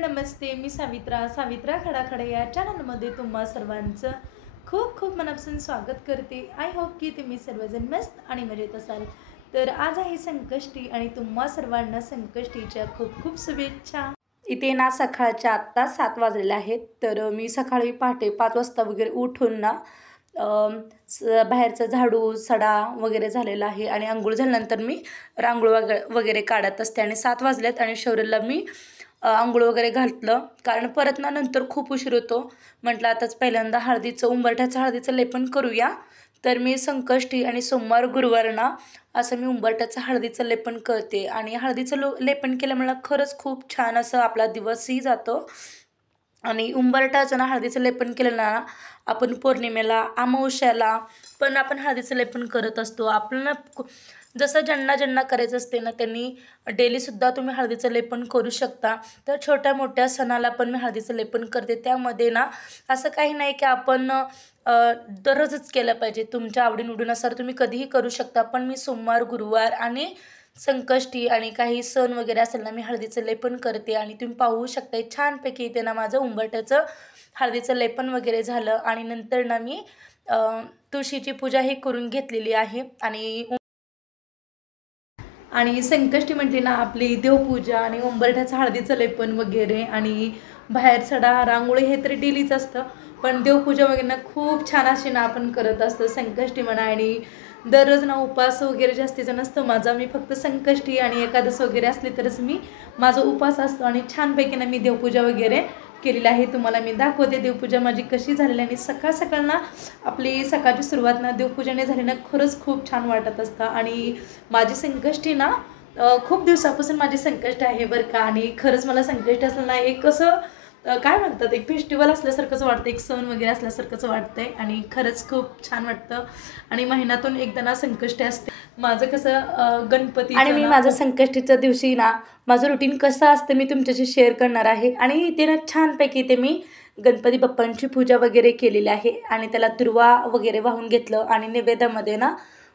नमस्ते. मी सावित्रा खडाखडे या चॅनलमध्ये तुम्हा सर्वांचं खूप खूप मनापासून स्वागत करते. आय होप की तुम्ही सर्वजण मस्त आणि मजेत असाल. तर आज आहे संकष्टी आणि तुम्हा सर्वांना संकष्टीच्या खूप खूप शुभेच्छा. इथे ना सकाळच्या आत्ता 7 वाजलेले आहेत. तर मी सकाळी पहाटे 5 वाजता वगैरे उठून ना बाहेरचं झाडू सडा वगैरे झालेला आहे आणि अंघोळ झाल्यानंतर मी रांगोळ वगैरे काढत असते आणि 7 वाजल्यात आणि शौर्यला मी अंघोळ वगैरे घातलं, कारण परत ना नंतर खूप उशीर होतो. म्हटलं आताच पहिल्यांदा उंबरठ्याचं हळदीचं लेपन करूया. तर मी संकष्टी आणि सोमवार गुरुवार ना असं मी उंबरठ्याचं हळदीचं लेपन करते आणि हळदीचं लेपन केल्यामुळे खरंच खूप छान असं आपला दिवसही जातो. आणि उंबरठ्याचं ना हळदीचं लेपन केलं ना आपण पौर्णिमेला अमावस्याला पण आपण हळदीचं लेपन करत असतो. आपल्याला जसं ज्यांना करायचं असते ना त्यांनी डेलीसुद्धा तुम्ही हळदीचं लेपन करू शकता. तर छोट्या मोठ्या सणाला पण मी हळदीचं लेपन करते. त्यामध्ये ना असं काही नाही की आपण दररोजच केलं पाहिजे. तुमच्या आवडीनिवडीनुसार तुम्ही कधीही करू शकता. पण मी सोमवार गुरुवार आणि संकष्टी आणि काही सण वगैरे असेल ना मी हळदीचं लेपन करते. आणि तुम्ही पाहू शकता छानपैकी इथे ना माझं उंबरठ्याचं हळदीचं लेपन वगैरे झालं आणि नंतर ना मी तुळशीची पूजाही करून घेतलेली आहे. आणि संकष्टी म्हटली ना आपली देवपूजा आणि उंबरठ्याचं हळदीचं लेपन वगैरे आणि बाहेर सडा रांगोळी हे तरी डेलीच असतं. पण देवपूजा वगैरे ना खूप छान अशी ना आपण करत असतो संकष्टी म्हणा. आणि दररोज ना उपास वगैरे जास्तीचा नसतो माझा. मी फक्त संकष्टी आणि एकादश वगैरे असली तरच माझा उपास असतो आणि छानपैकी ना मी देवपूजा वगैरे केलेली आहे. तुम्हाला मी दाखवते देवपूजा माझी कशी झालेली. आणि सकाळ ना आपली सकाळची सुरुवात ना देवपूजाने झाली ना खरंच खूप छान वाटत असतं. आणि माझी संकष्टी ना खूप दिवसापासून माझी संकष्ट आहे बरं का. आणि खरंच मला संकष्ट असलं ना एक असं काय म्हणतात एक फेस्टिवल असल्यासारखंच वाटतं, एक सण वगैरे असल्यासारखंच वाटतंय आणि खरंच खूप छान वाटतं. आणि महिन्यातून एकदा ना संकष्टी असते. माझं कसं गणपती आणि मी माझं संकष्टीच्या दिवशी ना माझं रुटीन कसं असतं मी तुमच्याशी शेअर करणार आहे. आणि इथे ना छानपैकी इथे मी गणपती बाप्पांची पूजा वगैरे केलेली आहे आणि त्याला दुर्वा वगैरे वाहून घेतलं आणि नैवेद्यामध्ये ना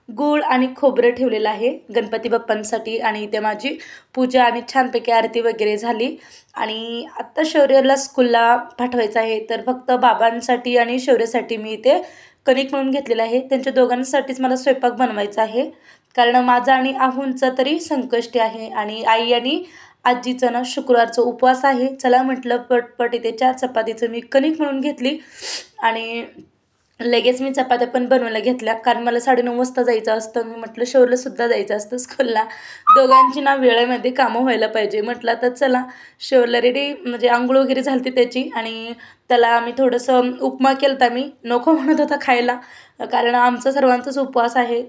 गूळ आणि खोबरं ठेवलेलं आहे गणपती बाप्पांसाठी. आणि इथे माझी पूजा आणि छानपैकी आरती वगैरे झाली. आणि आत्ता शौर्याला स्कूलला पाठवायचं आहे तर फक्त बाबांसाठी आणि शौर्यासाठी मी इथे कणिक म्हणून घेतलेलं आहे. त्यांच्या दोघांसाठीच मला स्वयंपाक बनवायचा आहे, कारण माझा आणि आहूंचा तरी संकष्टी आहे आणि आई आणि आजीचं ना शुक्रवारचा उपवास आहे. चला म्हटलं पटपट इथे 4 चपातीचं मी कणिक म्हणून घेतली आणि लगेच मी चपात्या पण बनवायला घेतल्या, कारण मला 9:30 वाजता जायचं असतं. मी म्हटलं शौर्यसुद्धा जायचं असतं स्कूलला. दोघांची ना वेळेमध्ये कामं व्हायला पाहिजे. म्हटलं तर चला शौर्यला रेडी म्हणजे आंघोळ वगैरे झाली त्याची आणि त्याला मी थोडंसं उपमा केला. मी नको म्हणत होता खायला, कारण आमचा सर्वांचाच उपवास आहे.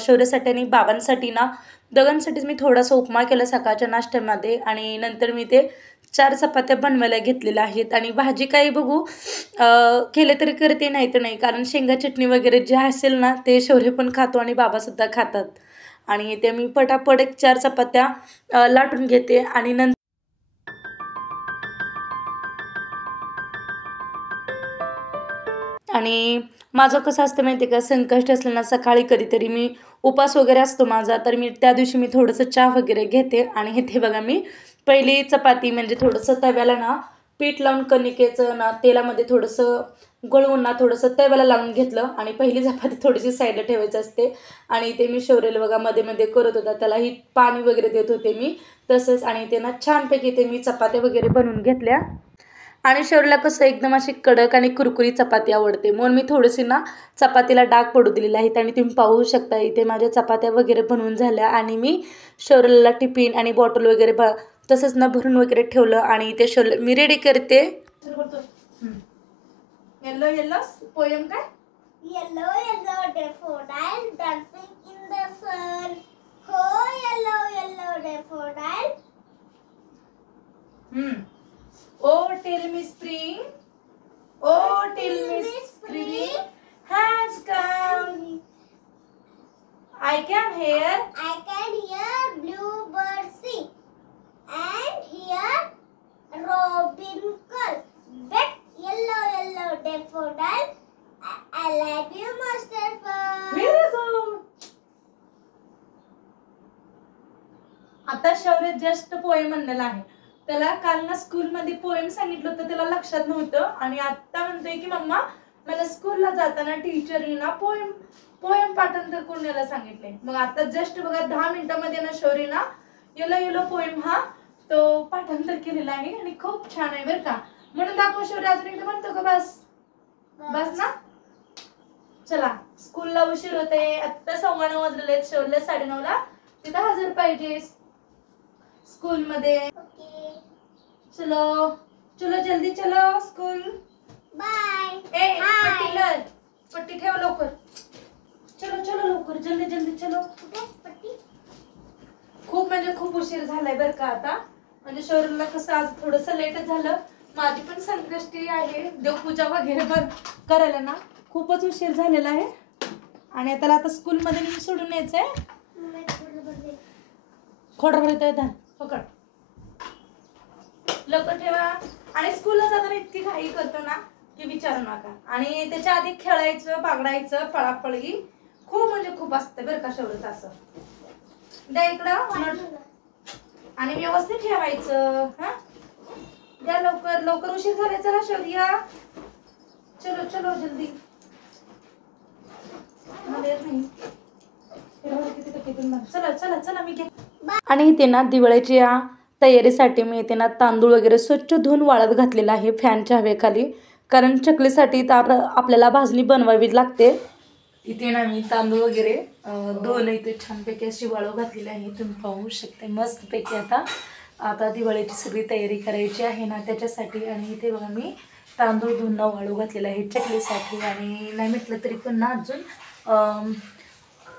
शौर्यासाठी आणि बाबांसाठी ना दोघांसाठीच मी थोडासा उपमा केला सकाळच्या नाश्त्यामध्ये. आणि नंतर मी ते 4 चपात्या बनवायला घेतलेल्या आहेत. आणि भाजी काही बघू केले तरी करते नाही तर नाही, कारण शेंगा चटणी वगैरे जे असेल ना ते शौर्य पण खातो आणि बाबासुद्धा खातात. आणि ते मी पटापट 4 चपात्या लाटून घेते. आणि नंतर आणि माझं कसं असतं माहिती आहे का, संकष्ट असलं ना सकाळी कधीतरी मी उपास वगैरे असतो माझा, तर त्या दिवशी मी थोडंसं चहा वगैरे घेते. आणि इथे बघा मी पहिली चपाती म्हणजे थोडंसं तव्याला ना पीठ लावून कणिकेचं ना तेलामध्ये थोडंसं गळवून ना थोडंसं तव्याला लावून घेतलं आणि पहिली चपाती थोडीशी साईडला ठेवायची असते. आणि इथे मी शौर्यला बघा मध्ये करत होता, त्यालाही पाणी वगैरे देत होते मी तसंच. आणि ते ना छानपैकी इथे मी चपात्या वगैरे बनवून घेतल्या. आणि शौर्यला कसं एकदम अशी कडक आणि कुरकुरीत चपाती आवडते, म्हणून मी थोडीशी ना चपातीला डाग पडू दिलेले आहेत. आणि तुम्ही पाहू शकता इथे माझ्या चपात्या वगैरे बनवून झाल्या आणि मी शौर्यला टिफिन आणि बॉटल वगैरे तसंच ना भरून वगैरे ठेवलं. आणि इथे शौर्य मी रेडी करते. येलो येलो पोयम काय Yellow, yellow daffodil dancing in the sun. Oh, yellow, yellow daffodil. Oh, tell me spring. Oh, tell me spring has come. I can hear Bluebird sing and hear robin call. But yellow, yellow daffodil, I love you, Mustafa. Very good. आता शौर्य just poem म्हणलेला आहे. त्याला काल ना स्कूलमध्ये poem सांगितलं होतं, त्याला लक्षात नव्हतं आणि आता म्हणतोय की मम्मा मला स्कूलला जाताना टीचरनी ना पोएम पाठांतर करून यायला सांगितले. मग आता जस्ट बघा 10 मिनिटांमध्ये ना शौर्य ना येलो येलो पोएम हा तो पाठांतर केलेला आहे आणि खूप छान आहे बरं का. म्हणून दाखव शौर्य, अजून एकदा म्हणतो का? बस ना. चला स्कूलला उशीर होते, आता 9:15 वाजलेले आहेत. शौर्य 9:30ला तिथं हजर पाहिजे स्कूल मध्ये. चलो चलो जल्दी चलो स्कूल. बाय. ए पट्टी ठेव लवकर. चलो चलो लवकर, जल्दी जल्दी चलो. खूप म्हणजे खूप उशीर झालाय बरं का आता. म्हणजे शौर्यला कसं आज थोडंसं लेटच झालं. माझी पण संकष्टी आहे, देवपूजा वगैरे पण करायला ना खूपच उशीर झालेला आहे आणि त्याला आता स्कूलमध्ये मी सोडून यायचंय. खोडभर येतं पकड, लवकर ठेवा. आणि स्कूलला जाताना इतकी घाई करतो ना की विचारू नका. आणि त्याच्या आधी खेळायचं, बागडायचं, पळापळी खूप म्हणजे खूप असतं बरं का शौर्यचं. असं द्या इकडं आणि व्यवस्थित ठेवायचं. हा द्या लवकर लवकर, उशीर झाला. चला शौर्य चलो चलो जल्दी. चला चला चला मी. आणि इथे ना दिवाळीच्या तयारीसाठी मी इथे ना तांदूळ वगैरे स्वच्छ धुवून वाळत घातलेला आहे फॅनच्या हवेखाली, कारण चकलीसाठी तर आपल्याला भाजणी बनवावी लागते. इथे ना मी तांदूळ वगैरे धुवून इथे छानपैकी अशी वाळू घातलेली आहे, तुम्ही पाहू शकता मस्तपैकी. आता दिवाळीची सगळी तयारी करायची आहे ना त्याच्यासाठी. आणि इथे बघा मी तांदूळ धुवून वाळू घातलेला आहे चकलीसाठी. आणि नाही म्हटलं तरी पण ना अजून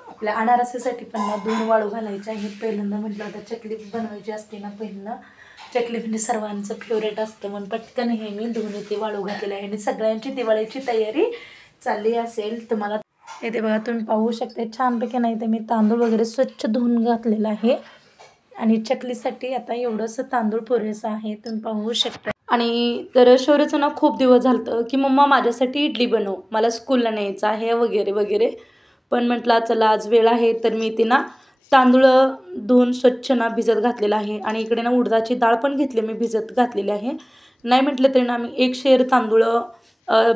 आपल्या अनारसासाठी पण ना 2 वाळू घालायचे आहेत. पहिल्यांदा म्हटलं आता चकली बनवायची असते ना, पहिल्यांदा चकली म्हणजे सर्वांचं फेवरेट असतं म्हणून पटकन हे मी धुवून इथे वाळू घातलेले आहे. आणि सगळ्यांची दिवाळीची तयारी चालली असेल तुम्हाला इथे बघा तुम्ही पाहू शकता छानपैकी. नाही तर मी तांदूळ वगैरे स्वच्छ धुवून घातलेला आहे आणि चकलीसाठी आता एवढंसं तांदूळ पुरेसं आहे, तुम्ही पाहू शकता. आणि तर शौर्यचं ना खूप दिवस झालं की मम्मा माझ्यासाठी इडली बनव, मला स्कूलला न्यायचं आहे वगैरे वगैरे. पण म्हटलं चला आज वेळ आहे तर मी इथे ना तांदूळ धुवून स्वच्छ ना भिजत घातलेला आहे. आणि इकडे ना उडदाची डाळ पण घेतली मी भिजत घातलेली आहे. नाही म्हटलं तरी ना मी 1 शेर तांदूळ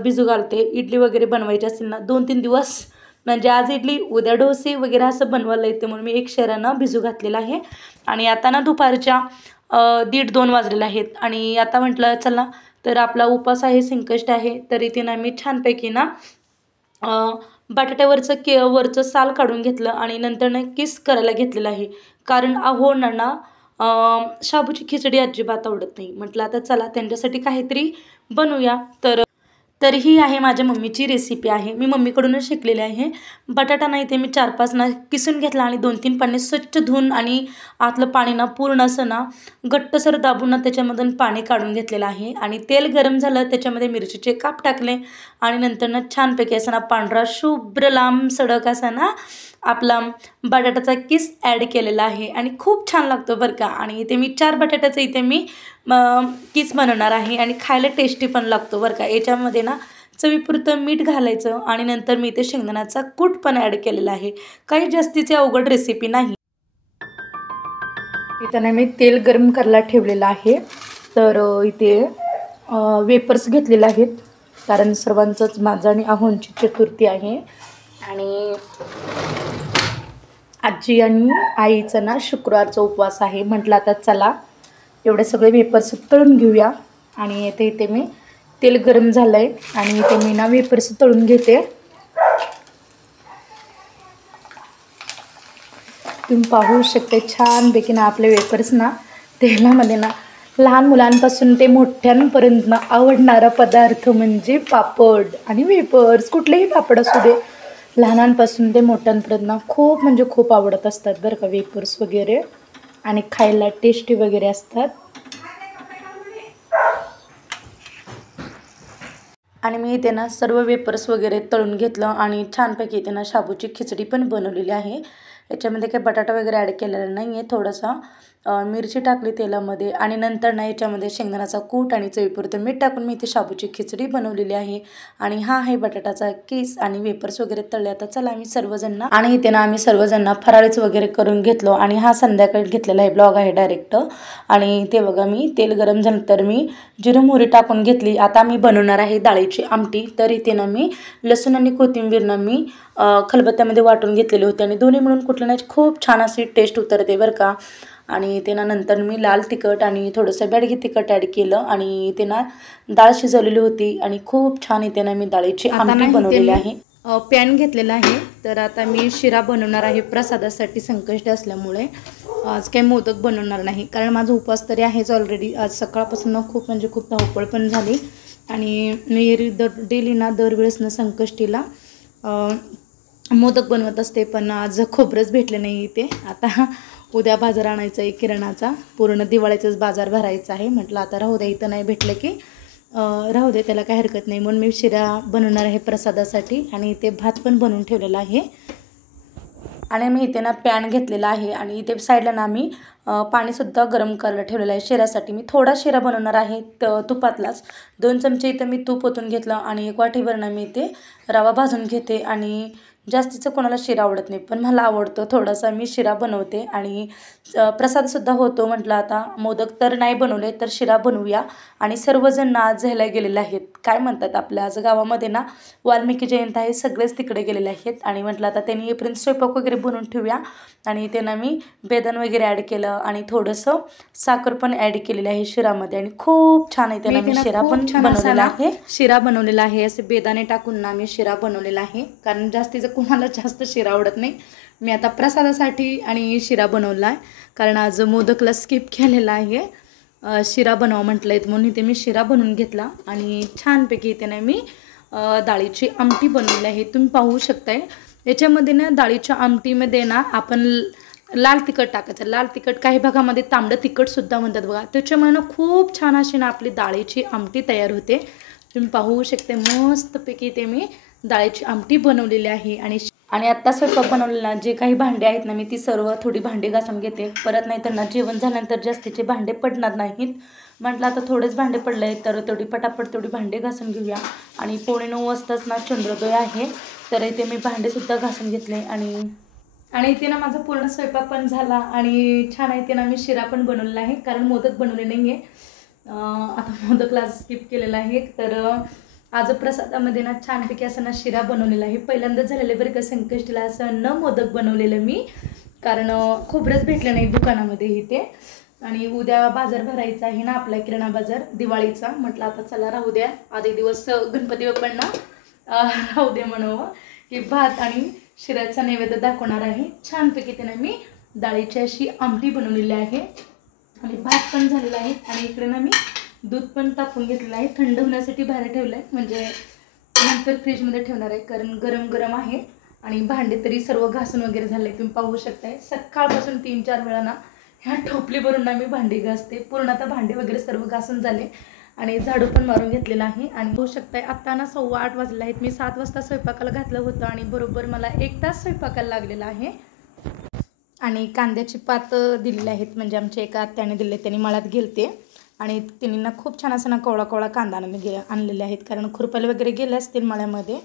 भिजू घालते. इडली वगैरे बनवायची असेल ना 2-3 दिवस, म्हणजे आज इडली उद्या डोसे वगैरे असं बनवायला येते म्हणून मी 1 शेरानं भिजू घातलेला आहे. आणि आता ना दुपारच्या 1:30-2 वाजलेले आहेत. आणि आता म्हटलं चला तर आपला उपास आहे, संकष्ट आहे, तर इथे ना मी छानपैकी ना बटाट्यावरचं वरचं साल काढून घेतलं आणि नंतर ना किस करायला घेतलेलं आहे. कारण अहोंना शाबूची खिचडी अजिबात आवडत नाही. म्हटलं आता चला त्यांच्यासाठी काहीतरी बनवूया. तर ही आहे माझ्या मम्मीची रेसिपी आहे, मी मम्मीकडूनच शिकलेली आहे. बटाटा नाही ते मी 4-5 ना किसून घेतला आणि 2-3 पाणी स्वच्छ धुवून आणि आतलं पाणी ना पूर्ण असं ना घट्टसर दाबून ना त्याच्यामधून पाणी काढून घेतलेलं आहे. आणि तेल गरम झालं त्याच्यामध्ये मिरचीचे काप टाकले आणि नंतर ना छानपैकी असं ना पांढरा शुभ्र लांब सडक असा ना आपला बटाट्याचा किस ॲड केलेला आहे आणि खूप छान लागतो बरं का. आणि इथे मी 4 बटाट्याचं इथे मी किस बनवणार आहे आणि खायला टेस्टी पण लागतो बरं का. याच्यामध्ये ना चवीपुरतं मीठ घालायचं आणि नंतर मी इथे शेंगदाण्याचा कूट पण ॲड केलेला आहे. काही जास्तीची अवघड रेसिपी नाही. इथं ना मी तेल गरम करायला ठेवलेलं आहे. तर इथे वेपर्स घेतलेले आहेत कारण सर्वांचंच माझं आणि अहोंची चतुर्थी आहे. आणि आजी आणि आईचं ना शुक्रवारचा उपवास आहे. म्हटलं आता चला एवढे सगळे वेपर्स तळून घेऊया. आणि इथे मी तेल गरम झालं आहे आणि इथे मी ना वेपर्स तळून घेते. तुम्ही पाहू शकता छानपैकी ना आपले वेपर्स ना तेलामध्ये ना लहान मुलांपासून ते मोठ्यांपर्यंत ना आवडणारा पदार्थ म्हणजे पापड आणि वेपर्स. कुठलेही पापड असू दे, लहानांपासून ते मोठ्यांपर्यंत ना खूप म्हणजे खूप आवडत असतात बरं का वेपर्स वगैरे. आणि खायला टेस्टी वगैरे असतात. आणि मी इथे ना सर्व वेपर्स वगैरे तळून घेतलं आणि छानपैकी इथे ना शाबूची खिचडी पण बनवलेली आहे. याच्यामध्ये काही बटाटा वगैरे ॲड केलेला नाही आहे, थोडासा मिरची टाकली तेलामध्ये आणि नंतर ना याच्यामध्ये शेंगदाण्याचा कूट आणि चवीपुरतं मीठ टाकून मी इथे शाबूची खिचडी बनवलेली आहे. आणि हा आहे बटाटाचा किस आणि वेपर्स वगैरे तळले. आता चला आम्ही सर्वजण आणि इथे ना आम्ही सर्वजण फराळीच वगैरे करून घेतलो. आणि हा संध्याकाळी घेतलेला आहे ब्लॉग आहे डायरेक्ट. आणि ते बघा मी तेल गरम झालं तर मी जिरं मोहरी टाकून घेतली. आता मी बनवणार आहे डाळीची आमटी. तर इथे ना मी लसूण आणि कोथिंबीर मी खलबत्त्यामध्ये वाटून घेतलेले होते आणि दोन्ही मिळून कुठलं नाही खूप छान अशी टेस्ट उतरते बरं का. आणि ते ना नंतर मी लाल तिखट आणि थोडंसं बेडगी तिखट ॲड केलं आणि ते ना डाळ शिजवलेली होती आणि खूप छान इथे ना मी डाळीची आमटी बनवलेली आहे. पॅन घेतलेला आहे. तर आता मी शिरा बनवणार आहे प्रसादासाठी संकष्टी असल्यामुळे. आज काही मोदक बनवणार नाही कारण माझा उपवास तरी आहेच ऑलरेडी. आज सकाळपासून खूप म्हणजे खूप धावपळ पण झाली आणि मी डेली ना दरवेळेस ना संकष्टीला मोदक बनवत असते. पण आज खोबरंच भेटलं नाही इथे. आता उद्या बाजार आणायचा आहे किराणाचा. पूर्ण दिवाळीचाच बाजार भरायचा आहे. म्हटलं आता राहू द्या, इथं नाही भेटलं की राहू दे, त्याला काही हरकत नाही. म्हणून मी शिरा बनवणार आहे प्रसादासाठी. आणि इथे भात पण बनवून ठेवलेला आहे. आणि मी इथे ना पॅन घेतलेला आहे आणि इथे साईडला ना मी पाणीसुद्धा गरम करायला ठेवलेलं आहे शिऱ्यासाठी. मी थोडा शिरा बनवणार आहे तुपातलाच. 2 चमचे इथं मी तूप ओतून घेतलं आणि 1 वाटीभर ना मी इथे रवा भाजून घेते. आणि जास्तीचं कोणाला शिरा आवडत नाही पण मला आवडतो थोडासा. मी शिरा बनवते आणि प्रसादसुद्धा होतो. म्हटलं आता मोदक तर नाही बनवले तर शिरा बनवूया. आणि सर्वजण ना आज ह्याला गेलेले आहेत. काय म्हणतात आपल्या आज गावामध्ये ना वाल्मिकी जयंती आहे, सगळेच तिकडे गेलेले आहेत. आणि म्हटलं आता त्यांनी येईपर्यंत स्वयंपाक वगैरे बनवून ठेवूया. आणि त्यांना मी बेदाण वगैरे ॲड केलं आणि थोडंसं साखर पण ॲड केलेलं आहे शिरामध्ये. आणि खूप छान आहे. त्यांना मी शिरा पण बनवलेला आहे. शिरा बनवलेला आहे. असे बेदाणे टाकून ना मी शिरा बनवलेला आहे कारण जास्तीचं कोणाला जास्त शिरा आवडत नाही. मी आता प्रसादासाठी आणि शिरा बनवला आहे कारण आज मोदकला स्किप केलेला आहे. शिरा बनवा म्हटलं आहे म्हणून इथे मी शिरा बनवून घेतला. आणि छानपैकी इथे ना मी डाळीची आमटी बनवली आहे. तुम्ही पाहू शकताय याच्यामध्ये ना डाळीच्या आमटीमध्ये ना आपण लाल तिखट टाकायचं. लाल तिखट काही भागामध्ये तांबडं तिखटसुद्धा म्हणतात बघा. त्याच्यामुळे ना खूप छान अशी ना आपली डाळीची आमटी तयार होते. तुम्ही पाहू शकता मस्तपैकी ते मी डाळीची आमटी बनवलेली आहे. आणि आत्ता स्वयंपाक बनवलेला जे काही भांडे आहेत ना मी ती सर्व थोडी भांडी घासून घेते. परत नाही तर ना जेवण झाल्यानंतर जास्तीचे भांडे पडणार नाहीत. म्हटलं आता थोडेच भांडे पडले आहेत तर तेवढी पटापट तेवढी भांडे घासून घेऊया. आणि 8:45 वाजताच ना चंद्रोदय आहे तर इथे मी भांडेसुद्धा घासून घेतले. आणि इथे ना माझा पूर्ण स्वयंपाक पण झाला आणि छान आहे. ते ना मी शिरा पण बनवलेला आहे कारण मोदक बनवले नाही आहे. आता मोदकला स्किप केलेला आहे. तर आज प्रसादामध्ये ना छानपैकी असं ना शिरा बनवलेला आहे. पहिल्यांदा झालेलं बरं का संकष्टीला असं न मोदक बनवलेलं मी कारण खोबरंच भेटलं नाही दुकानामध्ये इथे. आणि उद्या बाजार भरायचा आहे ना आपला किराणा बाजार दिवाळीचा. म्हटलं आता चला राहू द्या, आधी दिवस गणपती बाप्पांना राहू दे म्हणावं की भात आणि शिऱ्याचा नैवेद्य दाखवणार आहे. छानपैकी त्याने मी डाळीची अशी आमटी बनवलेली आहे आणि भात पण झालेला आहे. आणि इकडे ना मी दूध पण टाकून घेतलेलं आहे. थंड होण्यासाठी बाहेर ठेवलं आहे म्हणजे नंतर फ्रीजमध्ये ठेवणार आहे कारण गरम गरम आहे. आणि भांडे तरी सर्व घासून वगैरे झाले तुम्ही पाहू शकताय. सकाळपासून 3-4 वेळा ना ह्या टोपलीवरून ना मी भांडी घासते. पूर्ण आता भांडे वगैरे सर्व घासून झाले आणि झाडू पण मारून घेतलेला आहे. आणि पाहू शकताय आत्ता ना 7:15 वाजले आहेत. मी 7 वाजता स्वयंपाकाला घातलं होतं आणि बरोबर मला 1 तास स्वयंपाकाला लागलेला आहे. आणि कांद्याची पात दिलेली आहेत म्हणजे आमच्या एका आत्याने दिले, त्यांनी मळ्यात गेलते आणि त्यांनी ना खूप छान असं ना कोवळा कोवळा कांदा आणलेले आहेत कारण खुरपायला वगैरे गेले असतील मळ्यामध्ये.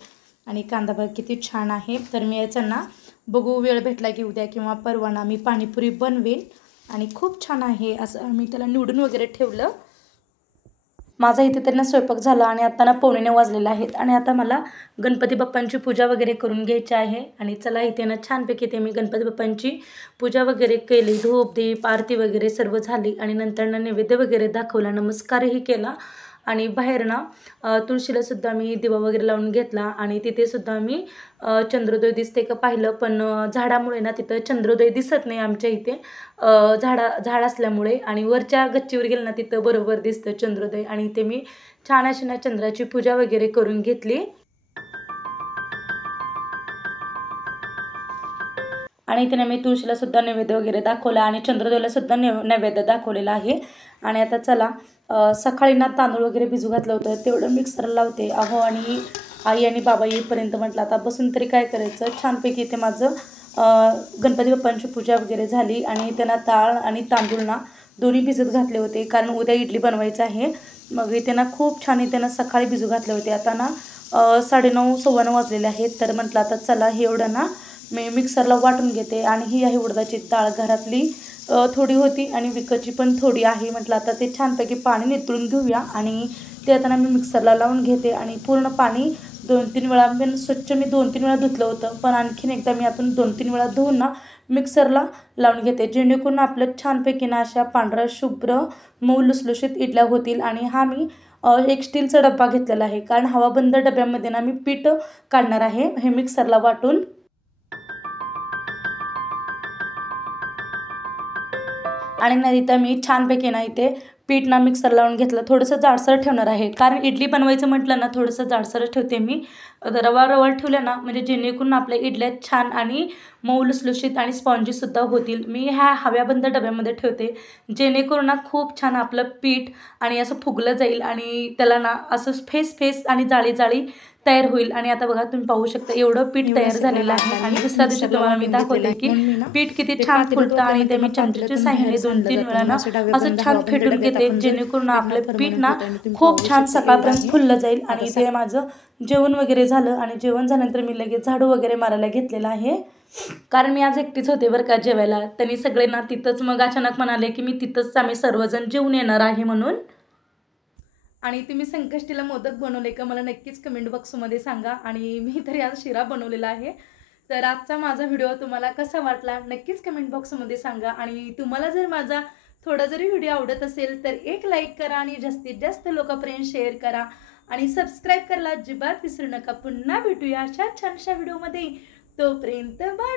आणि कांदा बघ किती छान आहे. तर मी याचा ना बघू वेळ भेटला की उद्या किंवा परवा ना मी पाणीपुरी बनवेन. आणि खूप छान आहे असं मी त्याला निवडून वगैरे ठेवलं. माझा इथे त्यांना स्वयंपाक झाला आणि आता ना 8:45 वाजलेले आहेत. आणि आता मला गणपती बाप्पांची पूजा वगैरे करून घ्यायची आहे. आणि चला इथे ना छानपैकी ते मी गणपती बाप्पांची पूजा वगैरे केली. धूप दीप आरती वगैरे सर्व झाली आणि नंतर ना नैवेद्य वगैरे दाखवला, नमस्कारही केला. आणि बाहेर ना तुळशीलासुद्धा मी दिवा वगैरे लावून घेतला. आणि तिथेसुद्धा मी चंद्रोदय दिसते का पाहिलं पण झाडामुळे ना तिथं चंद्रोदय दिसत नाही आमच्या इथे झाड असल्यामुळे. आणि वरच्या गच्चीवर गेलं ना तिथं बरोबर दिसतं चंद्रोदय. आणि इथे मी छान अशी ना चंद्राची पूजा वगैरे करून घेतली. आणि इथे मी तुळशीलासुद्धा नैवेद्य वगैरे दाखवला आणि चंद्रोदयालासुद्धा नैवेद्य दाखवलेला आहे. आणि आता चला सकाळी ना तांदूळ वगैरे भिजू घातलं होतं तेवढं मिक्सरला लावते. अहो आणि आई आणि बाबा येईपर्यंत म्हटलं आता बसून तरी काय करायचं. छानपैकी इथे माझं गणपती बाप्पांची पूजा वगैरे झाली आणि त्यांना डाळ आणि तांदूळ ना दोन्ही भिजत घातले होते, कारण उद्या इडली बनवायचं आहे. मग इथे ना खूप छान इथे ना सकाळी भिजू घातले होते. आता ना 9:30 सव्वा 9 वाजलेले आहेत. तर म्हटलं आता चला हे एवढं ना मी मिक्सरला वाटून घेते. आणि ही आहे उडदाची डाळ, घरातली थोडी होती आणि विकतची पण थोडी आहे. म्हटलं आता ते छानपैकी पाणी नितळून घेऊया आणि ते आता ना मी मिक्सरला लावून घेते. आणि पूर्ण पाणी 2-3 वेळा मी स्वच्छ 2-3 वेळा धुतलं होतं, पण आणखीन एकदा मी आतून 2-3 वेळा धुवून ना मिक्सरला लावून घेते, जेणेकरून आपलं छानपैकी ना अशा पांढऱ्या शुभ्र मऊ लुसलुशीत इडल्या होतील. आणि हा मी एक स्टीलचा डब्बा घेतलेला आहे, कारण हवाबंद डब्यामध्ये ना मी पीठ काढणार आहे हे मिक्सरला वाटून. आणि ना इथं मी छानपैकी ना इथे पीठ ना मिक्सर लावून घेतलं. थोडंसं जाडसर ठेवणार आहे, कारण इडली बनवायचं म्हटलं ना थोडंसं जाडसरच ठेवते मी. रवा ठेवलं ना म्हणजे जेणेकरून आपल्या इडल्या छान आणि मऊ लुसलुशीत आणि स्पॉन्जीसुद्धा होतील. मी ह्या हव्याबंद डब्यामध्ये ठेवते, जेणेकरून ना खूप छान आपलं पीठ आणि असं फुगलं जाईल आणि त्याला ना असं फेस आणि जाळी तयार होईल. आणि आता बघा तुम्ही पाहू शकता एवढं पीठ तयार झालेलं आहे. आणि दुसऱ्या दिवशी तुम्हाला मी दाखवते की पीठ किती छान फुलतं. आणि ते मी चमच्याच्या साह्याने 2-3 वेळा ना असं छान फेटून घेते, जेणेकरून आपलं पीठ ना खूप छान सकाळपर्यंत फुललं जाईल. आणि ते माझं जेवण वगैरे झालं आणि जेवण झाल्यानंतर मी लगेच झाडू वगैरे मारायला घेतलेला आहे, कारण मी आज एकटीच होते बरं का जेवायला. त्यांनी सगळे ना तिथंच मग अचानक म्हणाले की मी तिथंच आम्ही सर्वजण जेवून येणार आहे म्हणून. आणि तुम्ही संकष्टीला मोदक बनवले का मला नक्कीच कमेंट बॉक्समध्ये सांगा. आणि मी तरी आज शिरा बनवलेला आहे. तर आजचा माझा व्हिडिओ तुम्हाला कसा वाटला नक्कीच कमेंट बॉक्समध्ये सांगा. आणि तुम्हाला जर माझा थोडा जरी व्हिडिओ आवडत असेल तर एक लाईक करा आणि जास्तीत जास्त लोकांपर्यंत शेअर करा आणि सबस्क्राईब करायला अजिबात विसरू नका. पुन्हा भेटूया अशा छानशा व्हिडिओमध्ये. तोपर्यंत बाय.